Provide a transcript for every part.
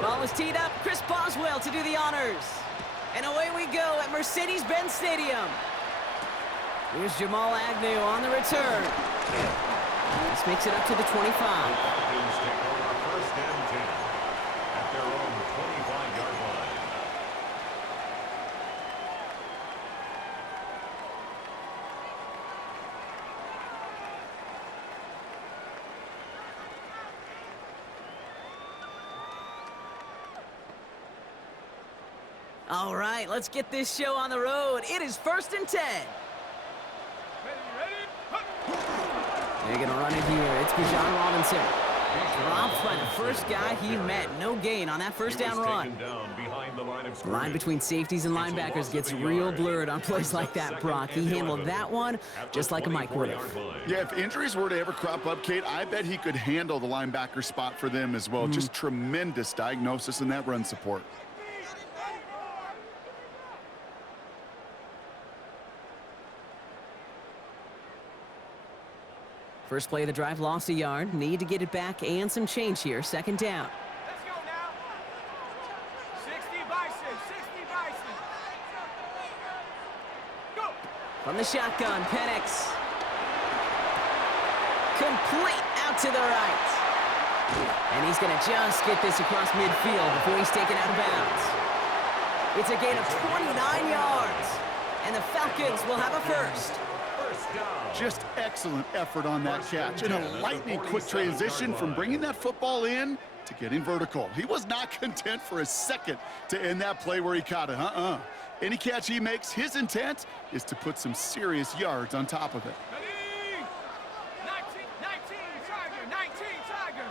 Ball is teed up. Chris Boswell to do the honors. And away we go at Mercedes-Benz Stadium. Here's Jamal Agnew on the return. This makes it up to the 25. All right, let's get this show on the road. It is 1st and 10. They're going to run it here. It's Bijan Robinson. Dropped by the first guy he met. No gain on that first down run. The line between safeties and linebackers gets real blurred on plays like that, Brock. He handled that one just like a Mike would have. Yeah, if injuries were to ever crop up, Kate, I bet he could handle the linebacker spot for them as well. Just tremendous diagnosis in that run support. First play of the drive, lost a yard. Need to get it back and some change here. 2nd down. Let's go now. 60 Bison, 60 Bison. Go. From the shotgun, Penix. Complete out to the right. And he's going to just get this across midfield before he's taken out of bounds. It's a gain of 29 yards. And the Falcons will have a first. Just excellent effort on that catch. And a lightning-quick transition from bringing that football in to getting vertical. He was not content for a second to end that play where he caught it. Any catch he makes, his intent is to put some serious yards on top of it. 19 Tiger, 19 Tiger.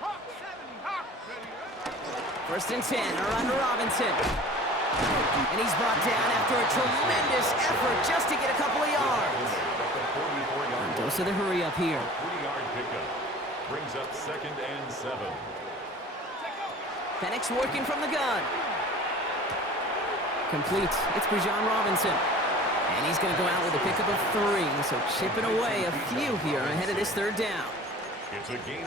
Hawk 70, Hawk. Ready. 1st and 10, around to Robinson. And he's brought down after a tremendous effort just to get a couple of yards. Dose of the hurry up here. 3-yard pickup brings up 2nd and 7. Penix working from the gun. Complete. It's Bijan Robinson. And he's going to go out with a pickup of 3. So chipping away a few here ahead of this 3rd down.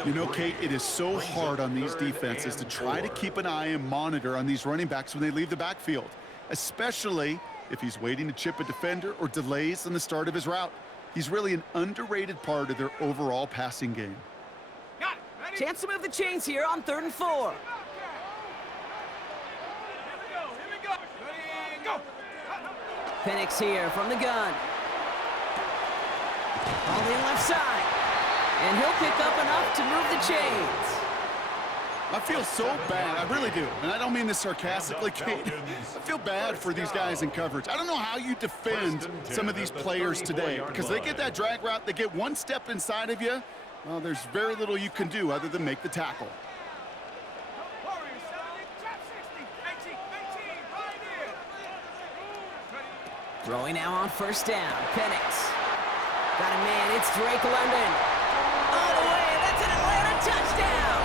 You know, Kate, it is so hard on these defenses to try to keep an eye and monitor on these running backs when they leave the backfield, especially if he's waiting to chip a defender or delays in the start of his route. He's really an underrated part of their overall passing game. Chance to move the chains here on 3rd and 4. Penix here from the gun. All in left side. And he'll pick up enough to move the chains. I feel so bad, I really do. And I don't mean this sarcastically, Kate. I feel bad for these guys in coverage. I don't know how you defend some of these players today because they get that drag route, they get one step inside of you. Well, there's very little you can do other than make the tackle. Throwing now on 1st down. Penix. Got a man, it's Drake London. All the way, that's an Atlanta touchdown!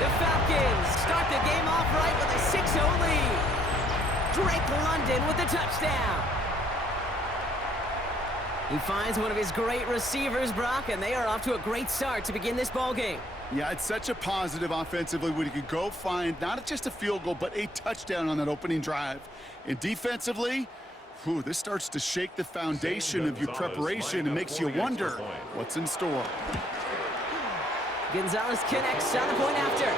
The Falcons start the game off right with a 6-0 lead. Drake London with the touchdown. He finds one of his great receivers, Brock, and they are off to a great start to begin this ball game. Yeah, it's such a positive offensively when you could go find not just a field goal, but a touchdown on that opening drive. And defensively, this starts to shake the foundation of your preparation and makes you wonder what's in store. Gonzalez connects on the point after.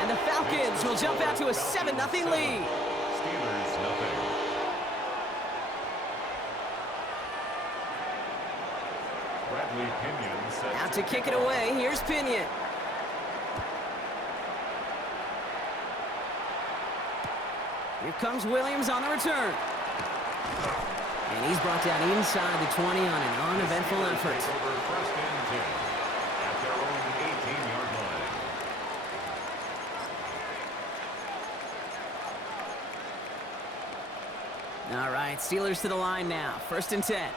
And the Falcons will jump out to a 7-0 lead. Steelers nothing. Bradley Pinion set Out to kick it away. Here's Pinion. Here comes Williams on the return. And he's brought down inside the 20 on an uneventful effort. over 1st and 10 at their own 18-yard line. All right, Steelers to the line now. 1st and 10.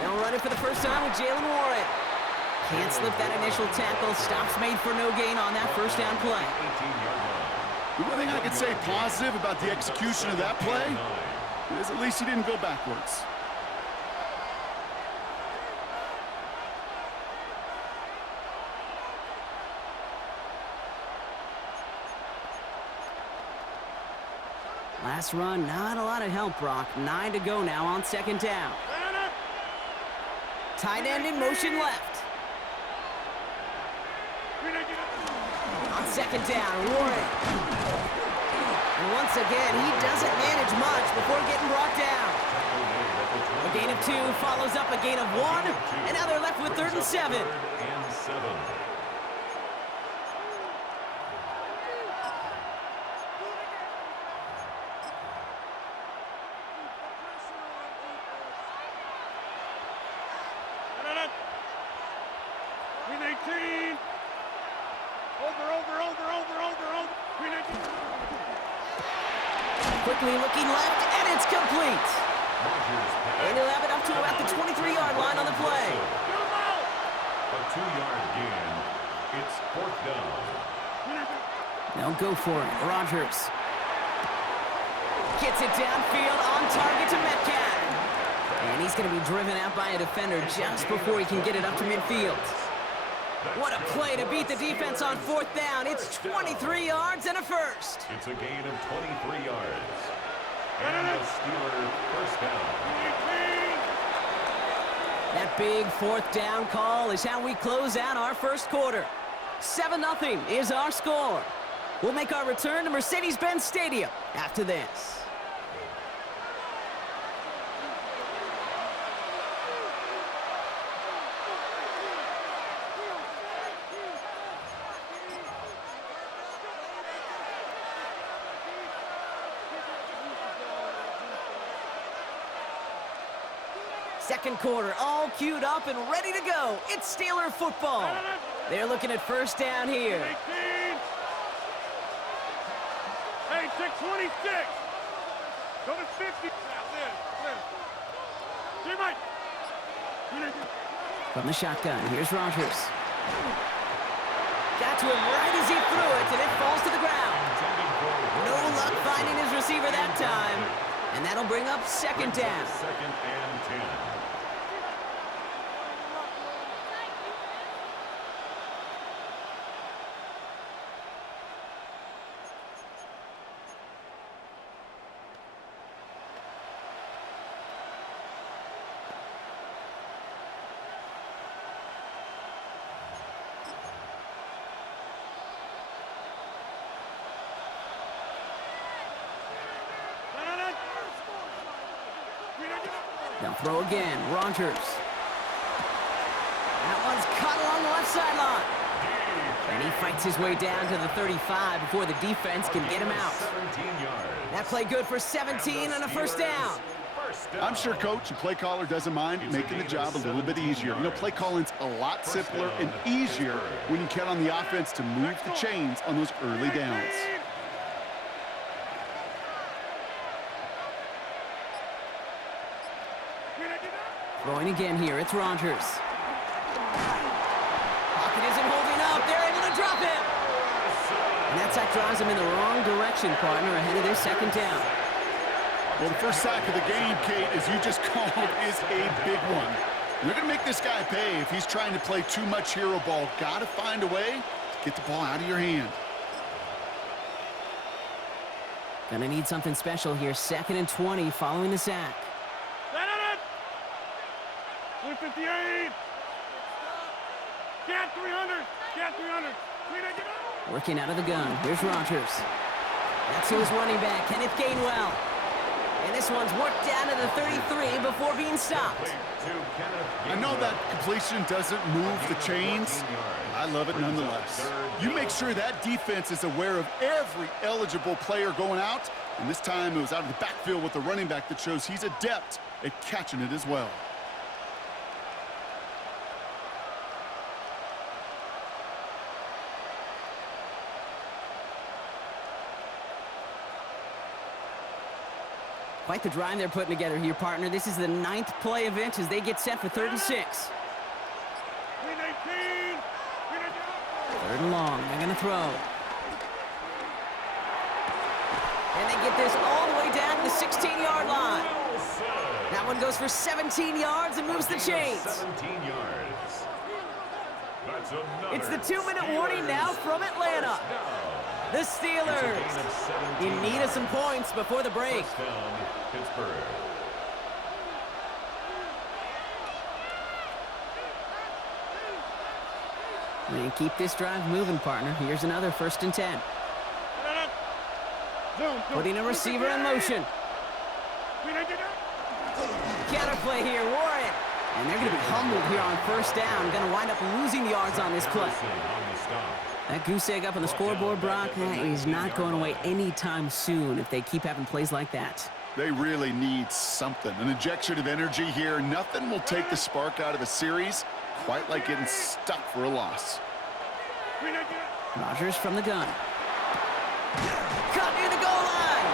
They'll run it for the first time with Jalen Warren. Can't slip that initial tackle. Stops made for no gain on that first down play. 18-yard line. The one thing I could say positive about the execution of that play is at least he didn't go backwards. Last run, not a lot of help, Brock. 9 to go now on second down. Tight end in motion left. On second down, Warren. And once again, he doesn't manage much before getting brought down. A gain of 2 follows up a gain of 1, and now they're left with 3rd and 7. Quickly looking left, and it's complete. And he'll have it up to about the 23-yard line on the play. A 2-yard gain. It's 4th down. They'll go for it. Rodgers gets it downfield on target to Metcalf. And he's going to be driven out by a defender just before he can get it up to midfield. What a play to beat the defense on 4th down. It's 23 yards and a first. It's a gain of 23 yards. And a Steeler first down. That big 4th down call is how we close out our first quarter. 7-0 is our score. We'll make our return to Mercedes-Benz Stadium after this. Second quarter, all queued up and ready to go. It's Steeler football. They're looking at first down here. Hey, take 26. Go to 50. From the shotgun, here's Rodgers. Got to him right as he threw it, and it falls to the ground. No luck finding his receiver that time. And that'll bring up second down. 2nd and 10. They'll throw again. Rodgers. That one's caught along the left sideline. And he fights his way down to the 35 before the defense can get him out. 17 yards. That play good for 17 and a first down. I'm sure Coach and play caller doesn't mind making the job a little bit easier. You know, play calling's a lot simpler and easier when you count on the offense to move the chains on those early downs. Throwing again here, it's Rodgers. Pocket isn't holding up. They're able to drop him. And that sack drives him in the wrong direction, partner, ahead of their second down. Well, the first sack of the game, Kate, as you just called, is a big one. You're going to make this guy pay if he's trying to play too much hero ball. Got to find a way to get the ball out of your hand. Gonna need something special here. 2nd and 20 following the sack. 158. Cat 300. Cat 300. Working out of the gun. Here's Rodgers. That's his running back, Kenneth Gainwell. And this one's worked down to the 33 before being stopped. I know that completion doesn't move the chains. I love it nonetheless. You make sure that defense is aware of every eligible player going out. And this time it was out of the backfield with the running back that shows he's adept at catching it as well. Quite the drive they're putting together here, partner. This is the 9th play event as they get set for 3rd and 6. 3rd and long. They're going to throw. And they get this all the way down to the 16-yard line. That one goes for 17 yards and moves the chains. 17 yards. That's another It's the 2-minute warning now from Atlanta. The Steelers in need of some points before the break. First down, Pittsburgh. And keep this drive moving, partner. Here's another 1st and 10. Putting a receiver in motion. Counterplay here, Warren. And they're going to be humbled here on 1st down. Going to wind up losing yards on this play. That goose egg up on the scoreboard, Brock, is not going away anytime soon if they keep having plays like that. They really need something. An injection of energy here. Nothing will take the spark out of a series quite like getting stuck for a loss. Rodgers from the gun. Cut near the goal line.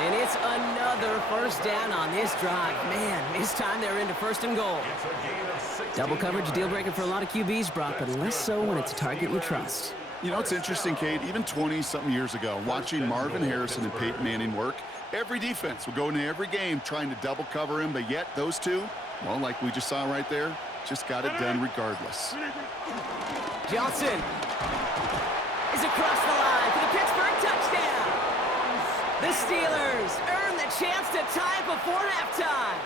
And it's another 1st down on this drive. Man, this time they're into 1st and goal. Double coverage deal breaker for a lot of QBs, Brock, but less so when it's a target you trust. You know, it's interesting, Kate, even 20-something years ago, watching Marvin Harrison and Peyton Manning work, every defense would go into every game trying to double cover him, but yet those two, well, like we just saw right there, just got it done regardless. Johnson is across the line for the Pittsburgh touchdown. The Steelers earn the chance to tie before halftime.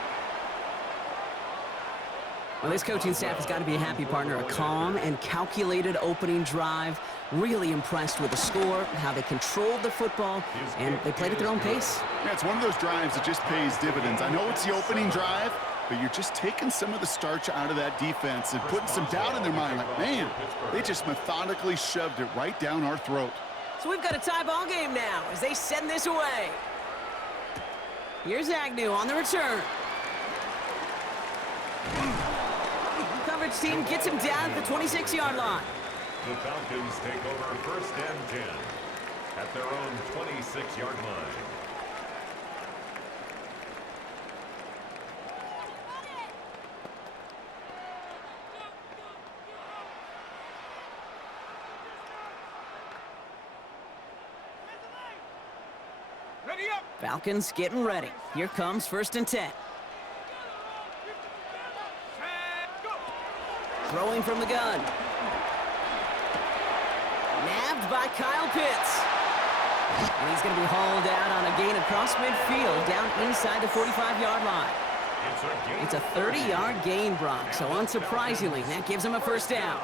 Well, this coaching staff has got to be a happy partner. A calm and calculated opening drive. Really impressed with the score, how they controlled the football, and they played at their own pace. Yeah, it's one of those drives that just pays dividends. I know it's the opening drive, but you're just taking some of the starch out of that defense and putting some doubt in their mind. Like, man, they just methodically shoved it right down our throat. So we've got a tie ball game now as they send this away. Here's Agnew on the return. Coverage team gets him down at the 26-yard line. The Falcons take over 1st and 10 at their own 26-yard line. Ready up. Falcons getting ready. Here comes 1st and 10. Throwing from the gun. Nabbed by Kyle Pitts. And he's going to be hauled out on a gain across midfield down inside the 45-yard line. It's a 30-yard gain, Brock, so unsurprisingly, that gives him a 1st down.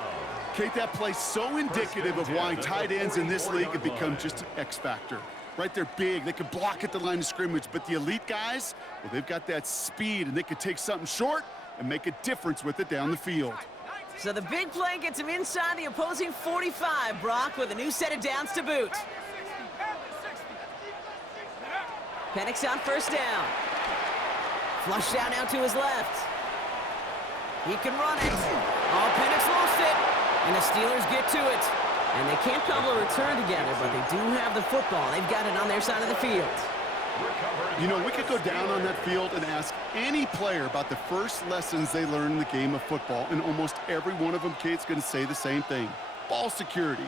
Kate, that play's so indicative of why tight ends in this league have become just an X factor. Right, they're big, they can block at the line of scrimmage, but the elite guys, well, they've got that speed, and they could take something short and make a difference with it down the field. So the big play gets him inside the opposing 45, Brock, with a new set of downs to boot. Penix on 1st down. Flushed out now to his left. He can run it. Oh, Penix lost it. And the Steelers get to it. And they can't cobble a return together, but they do have the football. They've got it on their side of the field. You know, we could go down on that field and ask any player about the first lessons they learned in the game of football, and almost every one of them, Kate's going to say the same thing. Ball security.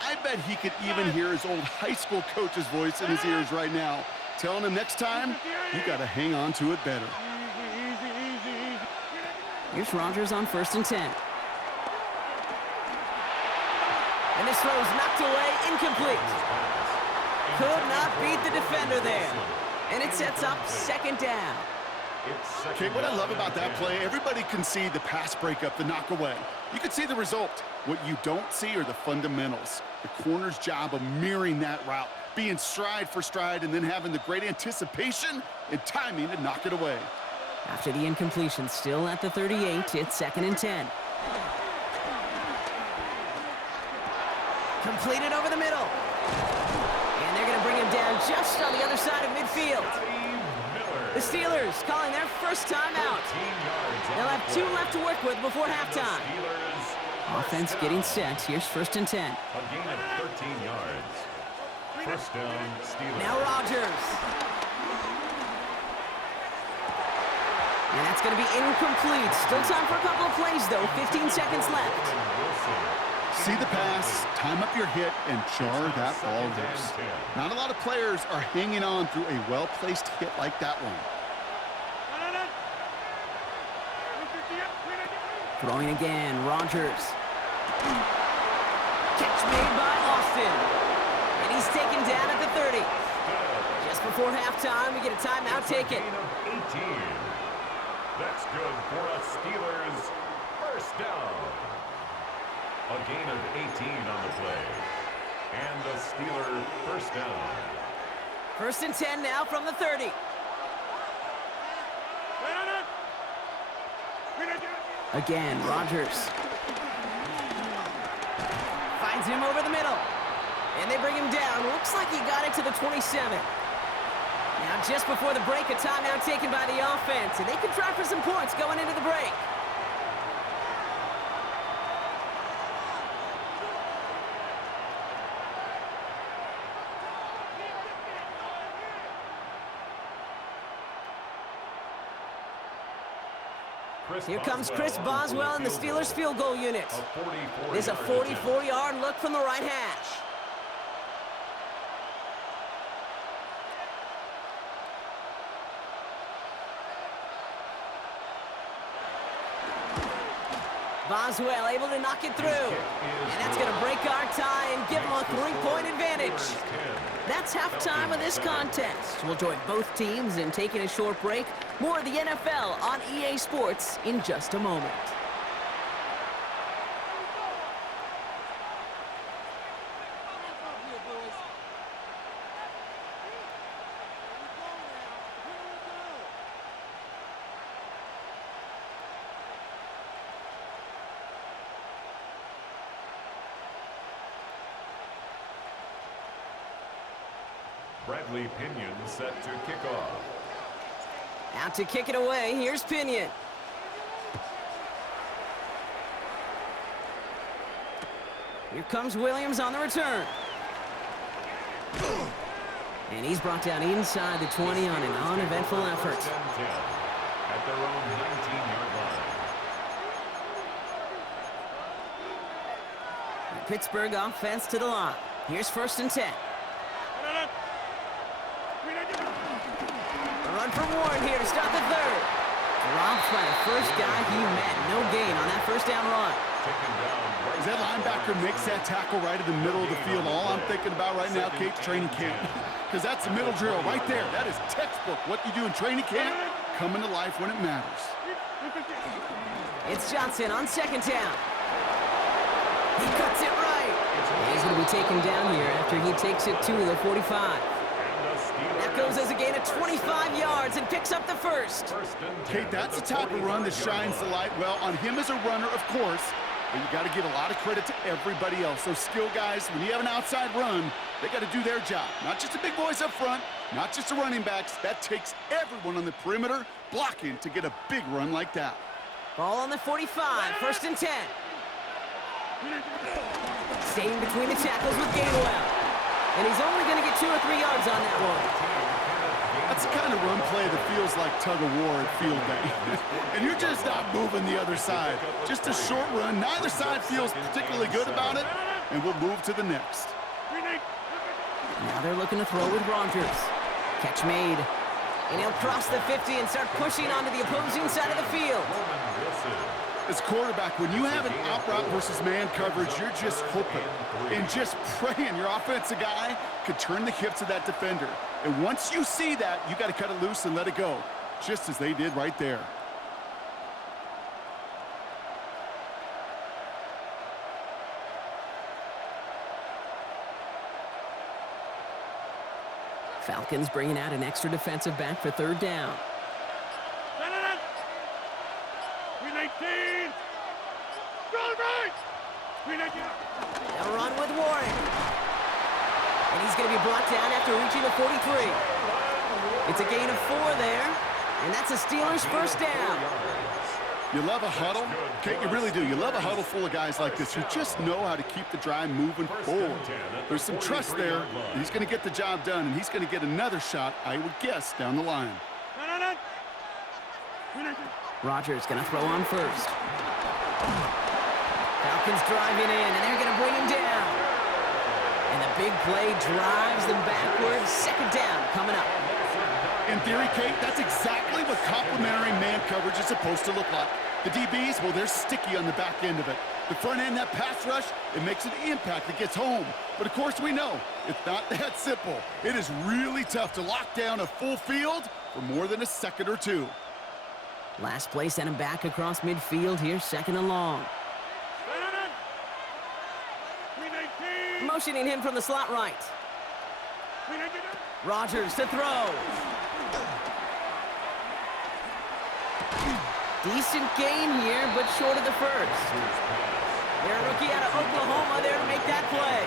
I bet he could even hear his old high school coach's voice in his ears right now, telling him next time, you got to hang on to it better. Here's Rodgers on 1st and 10. And this throw's knocked away, incomplete. Could not beat the defender there. And it sets up 2nd down. Okay, what I love about that play, everybody can see the pass breakup, the knock away. You can see the result. What you don't see are the fundamentals. The corner's job of mirroring that route, being stride for stride, and then having the great anticipation and timing to knock it away. After the incompletion, still at the 38, it's 2nd and 10. Completed over the middle. And they're going to bring him down just on the other side of midfield. The Steelers calling their 1st time out. They'll have 2 left to work with before halftime. Offense getting set. Here's 1st and 10. A gain of 13 yards. 1st down, Steelers. Now Rodgers. And that's going to be incomplete. Still time for a couple of plays, though. 15 seconds left. See the pass, time up your hit, and jar that ball loose. Not a lot of players are hanging on through a well-placed hit like that one. Throwing again, Rodgers. Catch made by Austin. he's taken down at the 30. Just before halftime, we get a timeout taken. A gain of 18. That's good for a Steelers first down. A gain of 18 on the play. And a Steeler first down. 1st and 10 now from the 30. Again, Rodgers. Finds him over the middle. And they bring him down. Looks like he got it to the 27. Now, just before the break, a timeout taken by the offense. And they can try for some points going into the break. Here comes Chris Boswell and the Steelers field goal unit. This is a 44-yard look from the right hash. Boswell able to knock it through. And that's going to break our tie and give them a 3-point advantage. That's halftime of this contest. We'll join both teams in taking a short break. More of the NFL on EA Sports in just a moment. Bradley Pinion set to kick off. Out to kick it away, here's Pinion. Here comes Williams on the return. And he's brought down inside the 20 on an uneventful effort. At their own 19-yard line. The Pittsburgh offense to the line. Here's 1st and 10. A run for Warren here to start the 3rd. Dropped by the first guy he met. No gain on that first down run. As that linebacker makes that tackle right in the middle of the field, all I'm thinking about right now, Kate, training camp. Because that's the middle drill right there. That is textbook. What you do in training camp, coming to life when it matters. It's Johnson on 2nd down. He cuts it right. And he's going to be taken down here after he takes it to the 45. That goes as a gain of 25 yards and picks up the 1st. Kate, that's the type of run that shines the light well on him as a runner, of course. But you got to give a lot of credit to everybody else. Those skill guys, when you have an outside run, they got to do their job. Not just the big boys up front, not just the running backs. That takes everyone on the perimeter blocking to get a big run like that. Ball on the 45, 1st and 10. Staying between the tackles with Gainwell. And he's only going to get 2 or 3 yards on that one. That's the kind of run play that feels like tug-of-war at field day. And you're just not moving the other side. Just a short run. Neither side feels particularly good about it, and we'll move to the next. Now they're looking to throw with Rodgers. Catch made. And he'll cross the 50 and start pushing onto the opposing side of the field. As quarterback, when you have an out-route versus man coverage, you're just hoping and just praying your offensive guy could turn the hips of that defender. And once you see that, you got to cut it loose and let it go, just as they did right there. Falcons bringing out an extra defensive back for 3rd down. They'll run with Warren. And he's going to be brought down after reaching the 43. It's a gain of 4 there. And that's a Steelers first down. You love a huddle? Kate, you really do. You love a huddle full of guys like this who just know how to keep the drive moving forward. There's some trust there. He's going to get the job done, and he's going to get another shot, I would guess, down the line. Rodgers going to throw on first. Falcons driving in, and they're going to bring him down. And the big play drives them backwards. 2nd down coming up. In theory, Kate, that's exactly what complementary man coverage is supposed to look like. The DBs, well, they're sticky on the back end of it. The front end, that pass rush, it makes an impact. It gets home. But, of course, we know it's not that simple. It is really tough to lock down a full field for more than a second or two. Last play sent him back across midfield here, second and long. Motioning him from the slot right. Rodgers to throw. Decent gain here, but short of the first. Their rookie out of Oklahoma there to make that play.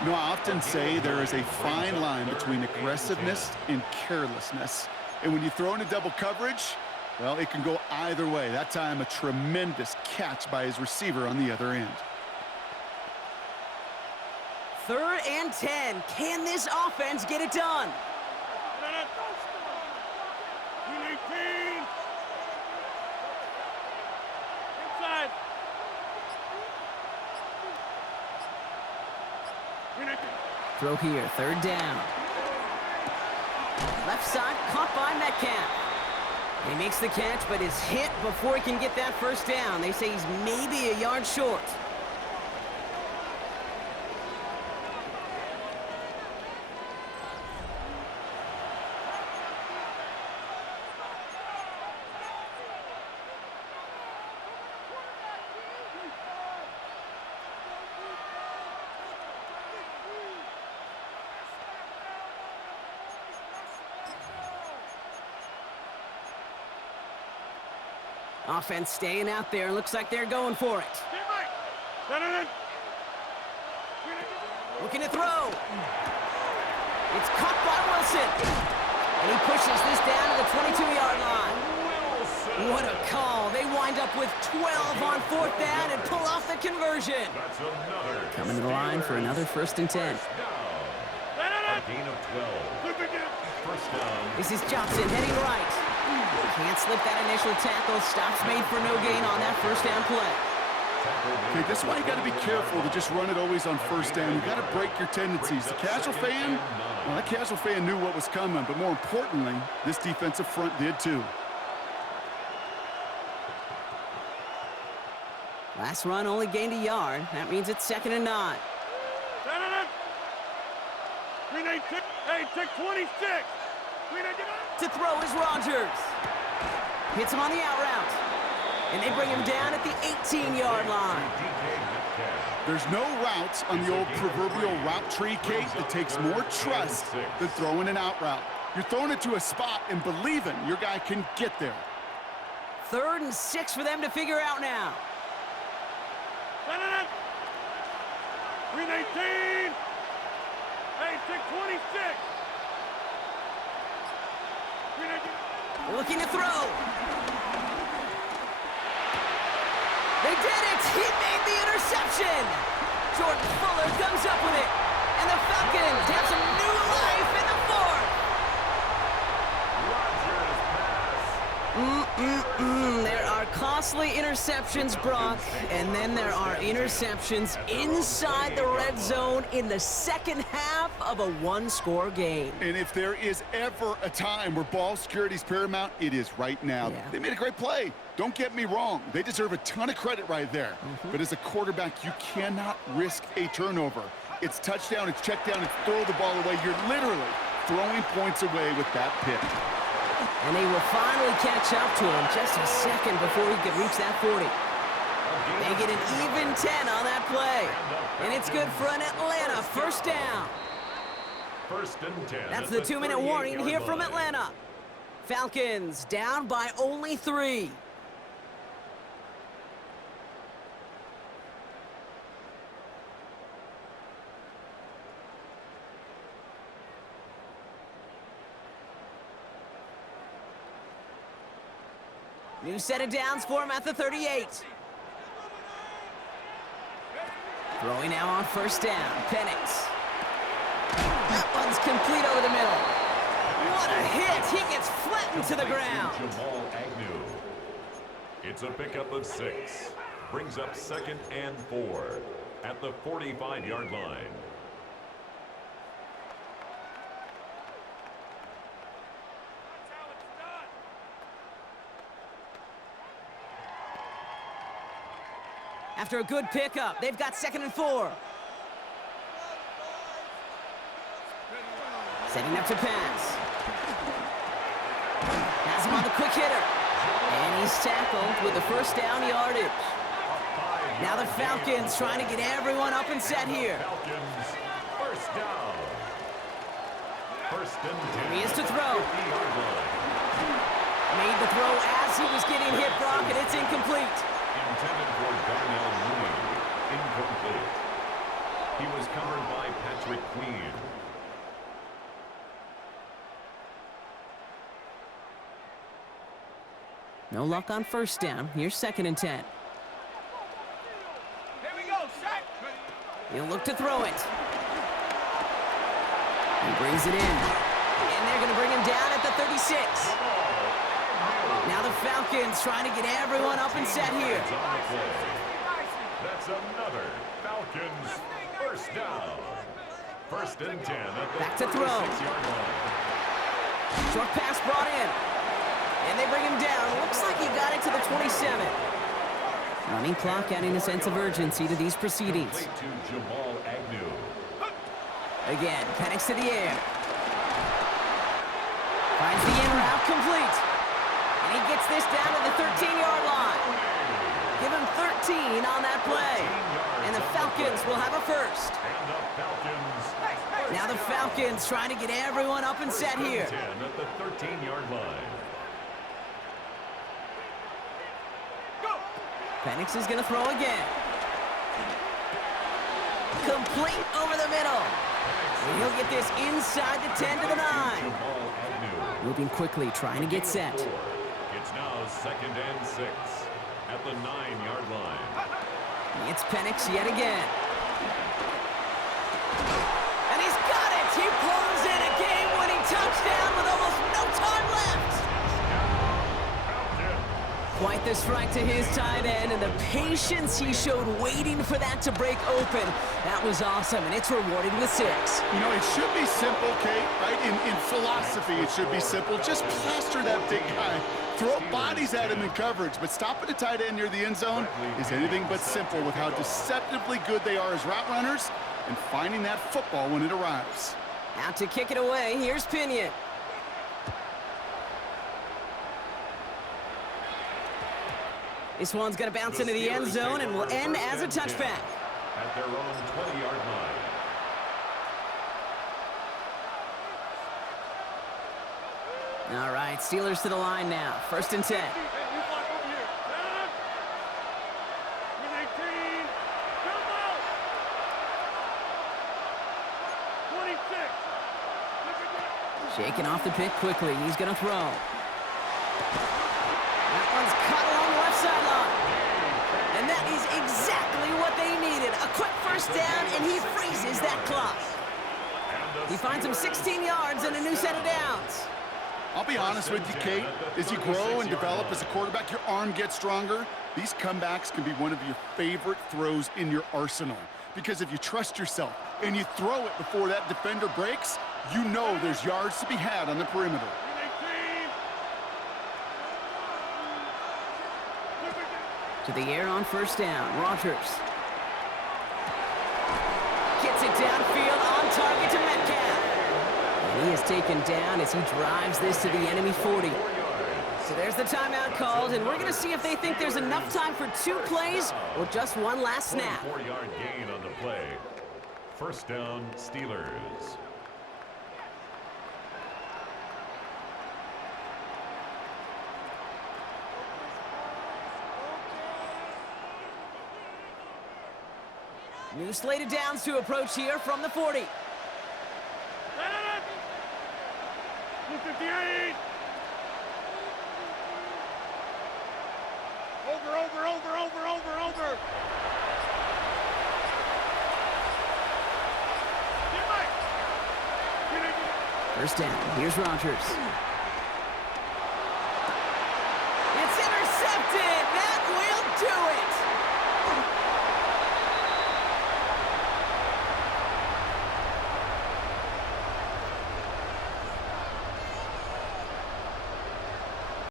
You know, I often say there is a fine line between aggressiveness and carelessness. And when you throw into double coverage, well, it can go either way. That time, a tremendous catch by his receiver on the other end. 3rd and 10. Can this offense get it done? Inside. Throw here, 3rd down. Left side, caught by Metcalf. He makes the catch, but is hit before he can get that first down. They say he's maybe a yard short. Offense staying out there. Looks like they're going for it. Looking to throw. It's caught by Wilson. And he pushes this down to the 22-yard line. What a call. They wind up with 12 on 4th down and pull off the conversion. Coming to the line for another 1st and 10. A gain of 12. First down. This is Johnson heading right. Can't slip that initial tackle. Stops made for no gain on that 1st down play. Okay, that's why you got to be careful to just run it always on 1st down. You got to break your tendencies. The casual fan, well, that casual fan knew what was coming, but more importantly, this defensive front did too. Last run only gained a yard. That means it's 2nd and 9. Hey, take 26. To throw is Rodgers. Hits him on the out route. And they bring him down at the 18-yard line. There's no routes on the old proverbial route tree, Kate, that takes more trust than throwing an out route. You're throwing it to a spot and believing your guy can get there. 3rd and 6 for them to figure out now. 319. Hey, take 26. Looking to throw. They did it! He made the interception! Jordan Fuller comes up with it. And the Falcons have some new life in the 4th. There are costly interceptions, Brock, and then there are interceptions inside the red zone in the second half of a one-score game. And if there is ever a time where ball security is paramount, it is right now. Yeah. They made a great play. Don't get me wrong. They deserve a ton of credit right there. But as a quarterback, you cannot risk a turnover. It's touchdown, it's check down, it's throw the ball away. You're literally throwing points away with that pick. And they will finally catch up to him just a second before he could reach that 40. They get an even 10 on that play. And it's good for an Atlanta 1st down. 1st and 10. That's the 2-minute warning here from Atlanta. Falcons down by only 3. New set of downs for him at the 38. Throwing now on 1st down. Penix. That one's complete over the middle. What a hit. He gets flattened to the ground. Jamal Agnew. It's a pickup of 6. Brings up 2nd and 4 at the 45-yard line. After a good pickup, they've got 2nd and 4. Setting up to pass. Has him on the quick hitter. And he's tackled with the first down yardage. Now the Falcons trying to get everyone up and set here. Falcons, first down. First and 10. Here he is to throw. Made the throw as he was getting hit, Brock, and it's incomplete. Intended for Darnell Mooney. Incomplete. He was covered by Patrick Queen. No luck on first down. Here's 2nd and 10. Here we go, set. He'll look to throw it. He brings it in. And they're going to bring him down at the 36. Now the Falcons trying to get everyone up and set here. That's another Falcons first down. First and 10 at the Back to throw. 36-yard line. Short pass brought in. And they bring him down. Looks like he got it to the 27. Running clock adding a sense of urgency to these proceedings. Complete to Jamal Agnew. Again, Penix to the air. Finds the in route complete. And he gets this down to the 13-yard line. Give him 13 on that play. And the Falcons will have a first. And the Falcons. Now the Falcons trying to get everyone up and set here. 10 at the 13-yard line. Penix is going to throw again. Complete over the middle. And he'll get this inside the 10 to the 9. Jamal Agnew. Moving quickly, trying to get set. It's now 2nd and 6 at the 9-yard line. It's Penix yet again. And he's got it! He pulls in a game-winning touchdown with almost no time left! Quite the strike to his tight end, and the patience he showed waiting for that to break open. That was awesome, and it's rewarded with 6. You know, it should be simple, Kate, right? In philosophy, it should be simple. Just plaster that big guy. Throw bodies at him in coverage, but stopping a tight end near the end zone is anything but simple with how deceptively good they are as route runners and finding that football when it arrives. Out to kick it away, here's Pinion. This one's going to bounce into the end zone and will end as a touchback. At their own 20-yard line. All right, Steelers to the line now. 1st and 10. Hey, you block over here. With 18. Come out. 26. Look at that. Shaking off the pick quickly. He's going to throw. That one's cut along the left sideline. And that is exactly what they needed. A quick first down, and he freezes that clock. He finds him 16 yards and a new set of downs. I'll be honest with you, Kate. As you grow and develop as a quarterback, your arm gets stronger. These comebacks can be one of your favorite throws in your arsenal. Because if you trust yourself and you throw it before that defender breaks, you know there's yards to be had on the perimeter. To the air on first down. Rodgers. Gets it downfield on target to Metcalf. And he is taken down as he drives this to the enemy 40. So there's the timeout called, and we're going to see if they think there's enough time for 2 plays or just one last snap. 4-yard gain on the play. First down, Steelers. New slated downs to approach here from the 40. 258. Over. First down. Here's Rodgers.